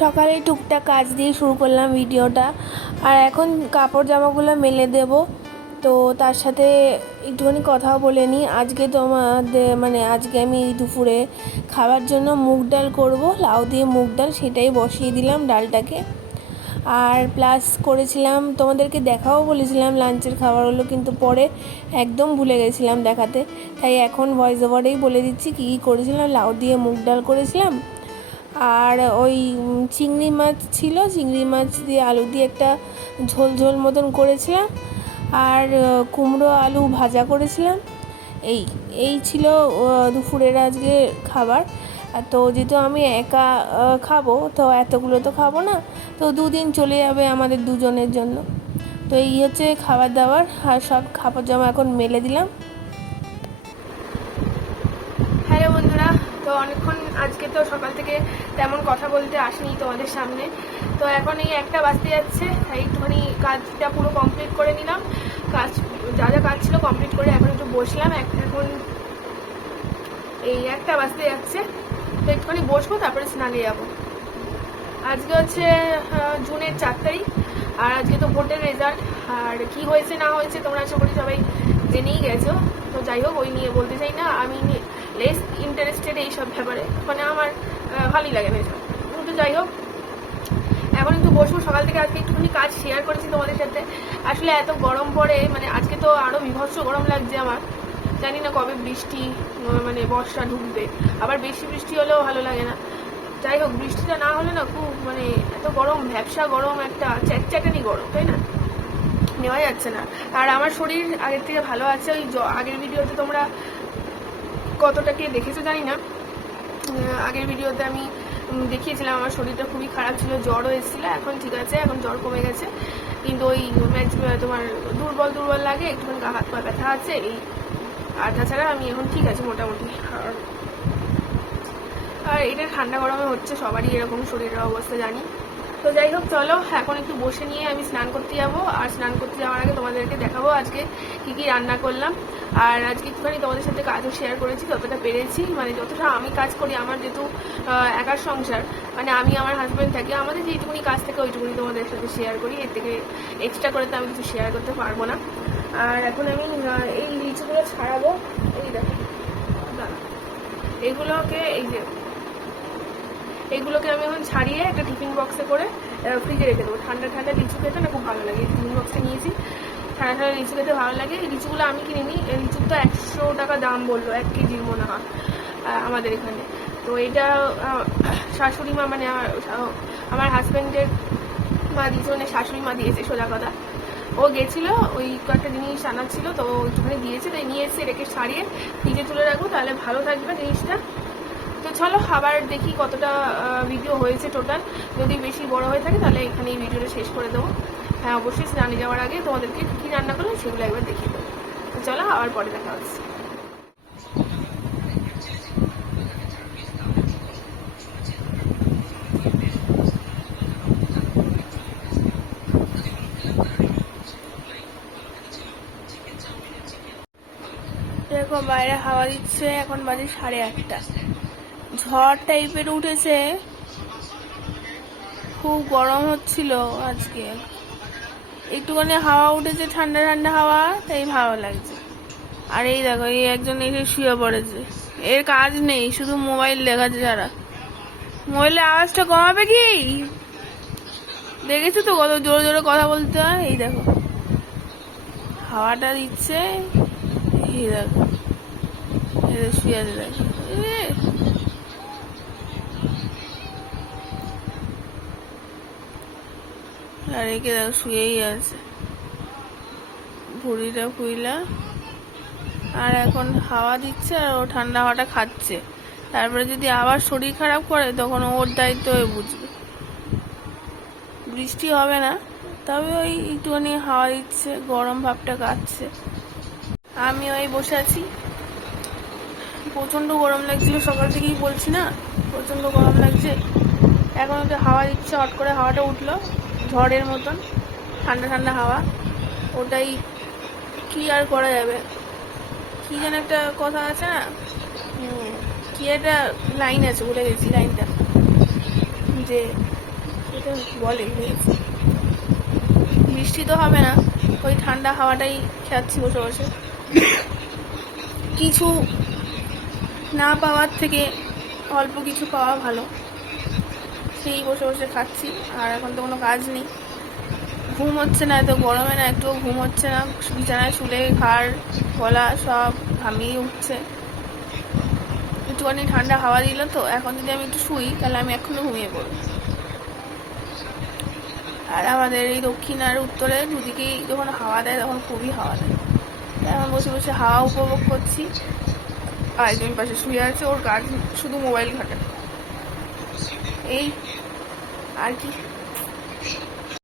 সকালে টুকটাক কাজ দিয়ে শুরু করলাম ভিডিওটা। আর এখন কাপড় জামাগুলো মেলে দেব, তো তার সাথে একটুখানি কথাও বলে নিই। আজকে তোমাদের আজকে আমি দুপুরে খাবার জন্য মুগ ডাল করব, লাউ দিয়ে মুগ ডাল, সেটাই বসিয়ে দিলাম ডালটাকে। আর প্লাস করেছিলাম, তোমাদেরকে দেখাও বলেছিলাম লাঞ্চের খাবারগুলো, কিন্তু পরে একদম ভুলে গেছিলাম দেখাতে, তাই এখন ভয়েস ওভারেই বলে দিচ্ছি কী কী করেছিলাম। লাউ দিয়ে মুগ ডাল করেছিলাম, আর ওই চিংড়ি মাছ ছিল, চিংড়ি মাছ দিয়ে আলু দিয়ে একটা ঝোল ঝোল মতন করেছিলাম, আর কুমড়ো আলু ভাজা করেছিলাম। এই এই ছিল দুপুরের আজকে খাবার। তো যেহেতু আমি একা খাবো, তো এতগুলো তো খাবো না, তো দুদিন চলে যাবে আমাদের দুজনের জন্য। তো এই হচ্ছে খাবার দাবার, আর সব খাবার জামা এখন মেলে দিলাম। হ্যালো বন্ধুরা, তো অনেকক্ষণ আজকে তো সকাল থেকে তেমন কথা বলতে আসিনি তোমাদের সামনে। তো এখন এই একটা বাজতে যাচ্ছে, একটুখানি কাজটা পুরো কমপ্লিট করে নিলাম। কাজ যা যা কাজ ছিল কমপ্লিট করে এখন একটু বসলাম। এখন এই একটা বাজতে যাচ্ছে, তো একটুখানি বসবো, তারপরে স্নানে যাবো। আজকে হচ্ছে জুনের 4 তারিখ, আর আজকে তো ভোটের রেজাল্ট। আর কি হয়েছে না হয়েছে তোমরা আশা করি সবাই জেনেই গেছো। তো যাই হোক, ওই নিয়ে বলতে চাই না, আমি লেস ইন্টারেস্টেড এইসব ব্যাপারে, আমার ভালোই লাগে না এসব। তো যাই হোক, এখন একটু বসবো। সকাল থেকে আজকে একটুখানি কাজ শেয়ার করেছি তোমাদের সাথে। আসলে এত গরম পড়ে, আজকে তো আরও বিভৎস গরম লাগছে আমার। জানি না কবে বৃষ্টি বর্ষা ঢুকবে, আবার বেশি বৃষ্টি হলেও ভালো লাগে না। যাই হোক, বৃষ্টিটা না হলে না খুব এত গরম, ভ্যাপসা গরম, একটা চ্যাকচ্যাকানি গরম, তাই না? নেওয়া যাচ্ছে না। আর আমার শরীর আগের থেকে ভালো আছে। ওই আগের ভিডিওতে তোমরা কতটা কে দেখেছো জানি না, আগের ভিডিওতে আমি দেখিয়েছিলাম আমার শরীরটা খুবই খারাপ ছিল, জ্বরও এসেছিল। এখন ঠিক আছে, এখন জ্বর কমে গেছে, কিন্তু ওই তোমার দুর্বল দুর্বল লাগে, একটুখানি গা হাত পা ব্যথা আছে এই। আর তাছাড়া আমি এখন ঠিক আছে মোটামুটি। আর এটা ঠান্ডা গরমে হচ্ছে, সবারই এরকম শরীরের অবস্থা জানি। তো যাই হোক, চলো এখন একটু বসে নিয়ে আমি স্নান করতে যাবো। আর স্নান করতে যাওয়ার আগে তোমাদেরকে দেখাবো আজকে কি কি রান্না করলাম। আর আজকে একটুখানি তোমাদের সাথে কাজও শেয়ার করেছি, যতটা পেরেছি, যতটা আমি কাজ করি। আমার যেহেতু একার সংসার, আমি আমার হাজব্যান্ড থাকি, আমাদের যেইটুকুনি কাজ থেকে ওইটুকুনি তোমাদের সাথে শেয়ার করি, এর থেকে এক্সট্রা করে তো আমি কিছু শেয়ার করতে পারবো না। আর এখন আমি এই লিচুগুলো ছাড়াবো। এই দেখো, এগুলোকে এইগুলোকে আমি এখন ছাড়িয়ে একটা টিফিন বক্সে করে ফ্রিজে রেখে দেবো। ঠান্ডা ঠান্ডা লিচু খেতে না খুব ভালো লাগে। টিফিন বক্সে নিয়েছি, ঠান্ডা ঠান্ডা লিচু খেতে ভালো লাগে। এই লিচুগুলো আমি কিনিনি, এই লিচুর তো 100 টাকা দাম বললো 1 কেজির মনে হয় আমাদের এখানে। তো এটা শাশুড়ি মা আমার হাজব্যান্ডের মা দিয়েছে, শাশুড়ি মা দিয়েছে, সোজা কথা। ও গেছিলো, ওই কয়েকটা জিনিস আনার ছিল, তো ওইখানে দিয়েছে, তাই নিয়ে এসে রেখে ছাড়িয়ে ফ্রিজে তুলে রাখবো, তাহলে ভালো থাকবে জিনিসটা। তো চলো আবার দেখি কতটা ভিডিও হয়েছে টোটাল। যদি বেশি বড় হয়ে থাকে তাহলে এখানে এই ভিডিওটা শেষ করে দেবো। হ্যাঁ, অবশ্যই স্নানে যাওয়ার আগে তোমাদেরকে কী রান্না করলাম সেগুলো একবার দেখিয়ে দেবো। তো চলো আবার পরে দেখা হচ্ছে। দেখো বাইরে হাওয়া দিচ্ছে, এখন বাজে 8:30। ঝড় টাইপের উঠেছে, খুব গরম হচ্ছিল আজকে। একটুখানি হাওয়া উঠেছে, ঠান্ডা ঠান্ডা হাওয়া, তাই ভালো লাগছে। আর এই দেখো, এই একজন এসে শুয়ে পড়েছে, এর কাজ নেই, শুধু মোবাইল দেখাচ্ছে। যারা মোবাইলের আওয়াজটা কমাবে কি? দেখেছো তো কত জোরে জোরে কথা বলতে হয়। এই দেখো হাওয়াটা দিচ্ছে, এই দেখো শুয়ে আছে, দেখো আর একে দেখো শুয়েই আছে, ভুড়িটা ফুইলা। আর এখন হাওয়া দিচ্ছে, আর ও ঠান্ডা হাওয়াটা খাচ্ছে। তারপরে যদি আবার শরীর খারাপ করে, তখন ওর দায়িত্ব হয়ে বুঝবে। বৃষ্টি হবে না, তবে ওই একটুখানি হাওয়া দিচ্ছে, গরম ভাবটা কাটছে। আমি ওই বসে আছি, প্রচণ্ড গরম লাগছিল সকাল থেকেই, বলছি না প্রচণ্ড গরম লাগছে। এখন একটু হাওয়া দিচ্ছে, হট করে হাওয়াটা উঠলো, ঝড়ের মতন ঠান্ডা ঠান্ডা হাওয়া। ওটাই কি আর করা যাবে। কি যেন একটা কথা আছে না, কি একটা লাইন আছে, ভুলে গেছি লাইনটা, যে এটা বলে বৃষ্টি তো হবে না, ওই ঠান্ডা হাওয়াটাই খাচ্ছি বসে বসে। কিছু না পাওয়ার থেকে অল্প কিছু পাওয়া ভালো, সেই বসে বসে খাচ্ছি। আর এখন তো কোনো কাজ নেই, ঘুম হচ্ছে না, এত গরমে না একটুও ঘুম হচ্ছে না। বিছানায় শুলে ঘাড় গলা সব ঘামিয়ে উঠছে। একটুখানি ঠান্ডা হাওয়া দিল তো, এখন যদি আমি একটু শুই তাহলে আমি এখনো ঘুমিয়ে পড়ব। আর আমাদের এই দক্ষিণ আর উত্তরে দুদিকেই যখন হাওয়া দেয় তখন খুবই হাওয়া দেয়। এখন বসে বসে হাওয়া উপভোগ করছি। আর একজন পাশে শুয়ে আছে, ওর কাজ শুধু মোবাইল ঘাটা। এই আর কি।